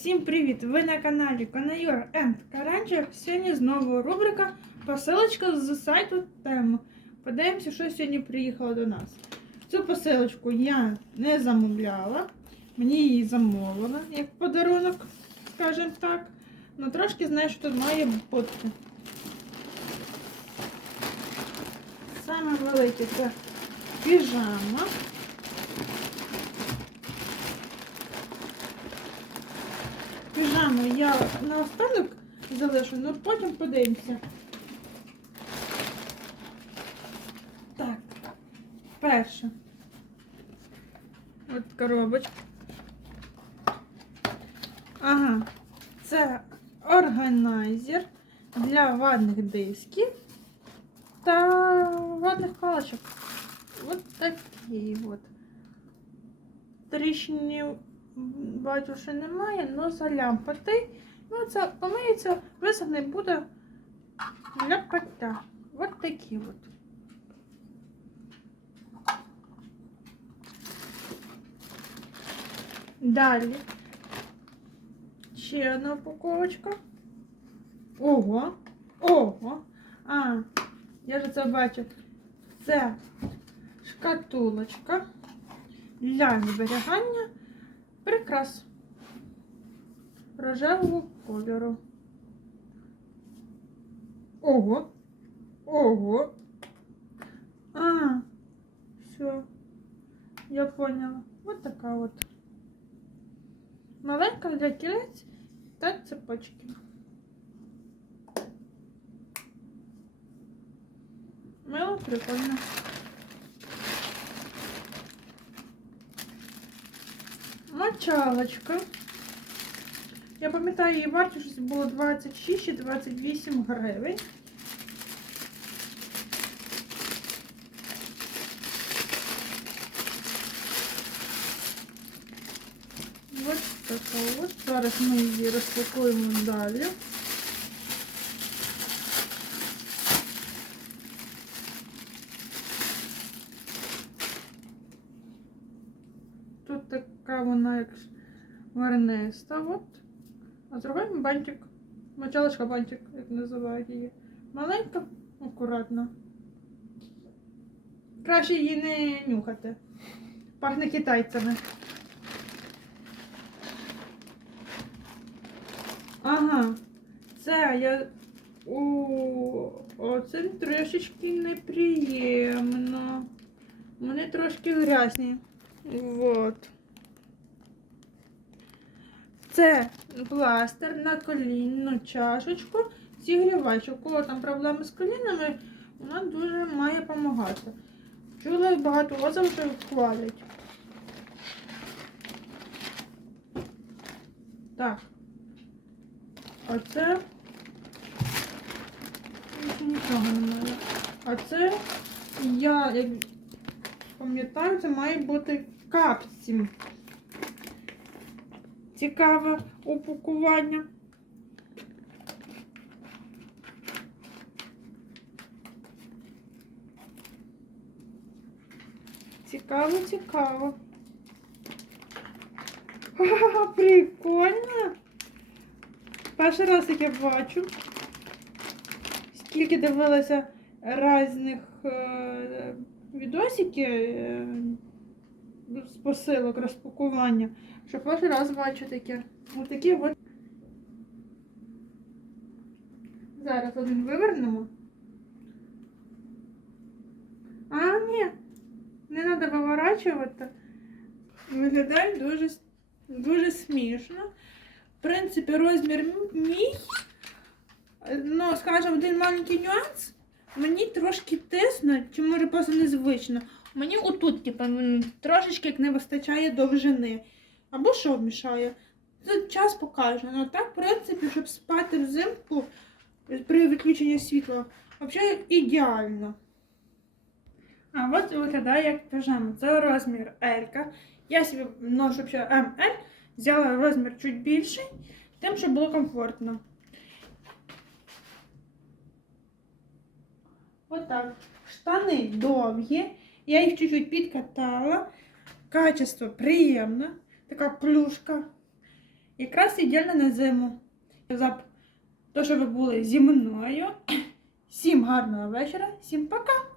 Всім привіт! Ви на каналі Конайор Енд Каранчик. Сьогодні знову рубрика Посилочка з сайту Тему. Подивимося, що сьогодні приїхало до нас. Цю посилочку я не замовляла. Мені її замовили як подарунок, скажімо так. Ну трошки знаю, що тут має бути. Саме велике це піжама. На останок залишу, але потім подивимося. Так, перше. От коробочка. Ага, це органайзер для ватних дисків та ватних паличок. От такий от. Тріщинів бачу, що немає, але заляпатий. Ну, це помиється, висохне буде для. От такі от. Далі. Ще одна упаковочка. Ого! Ого! А, я вже це бачу. Це шкатулочка для зберігання прикрас рожевого кольору. Ого! Ого! А, все, я поняла. Вот така от. Маленька для кілець та цепочки. Мило прикольно. Мочалочка. Я пам'ятаю, її вартість було 26 чи 28 гривень. Ось така ось. Зараз ми її розпакуємо далі. Тут така вона як вернеста. От. А зробимо бантик. Мочалочка бантик, як називають її. Маленька, акуратна. Краще її не нюхати. Пахне китайцями. Ага, це я. О, оце трошечки неприємно. Вони трошки грязні. Вот. Це пластир на колінну чашечку. Зігрівач. У кого там проблеми з колінами, вона дуже має допомагати. Чула багато отзивів, хвалять. Так. Оце. Більше Нічого немає. А це я, як пам'ятаю, це має бути капці. Цікаве упакування. Цікаво, цікаво. Ха-ха, прикольно. Перший раз я бачу. Скільки дивилася різних е, відосиків е, з посилок розпакування. Що перший раз бачу таке. Ось такі от. Зараз один вивернемо. А, ні, не треба виворачувати. Виглядає дуже, дуже смішно. В принципі, розмір мій. Ну, скажімо, один маленький нюанс. Мені трошки тисно, чи може просто незвично. Мені отут, типу, трошечки як не вистачає довжини. Або що мішає? Це час покаже. Ну так, в принципі, щоб спати взимку при відключенні світла, взагалі ідеально. А от виглядає як піжама. Це розмір L. Я собі ношу ще ML, взяла розмір чуть більший, тим, щоб було комфортно. Отак. Штани довгі. Я їх чуть-чуть підкатала. Качество приємне. Така плюшка. Якраз ідеально на зиму. Те, що ви були зі мною. Всім гарного вечора, всім пока!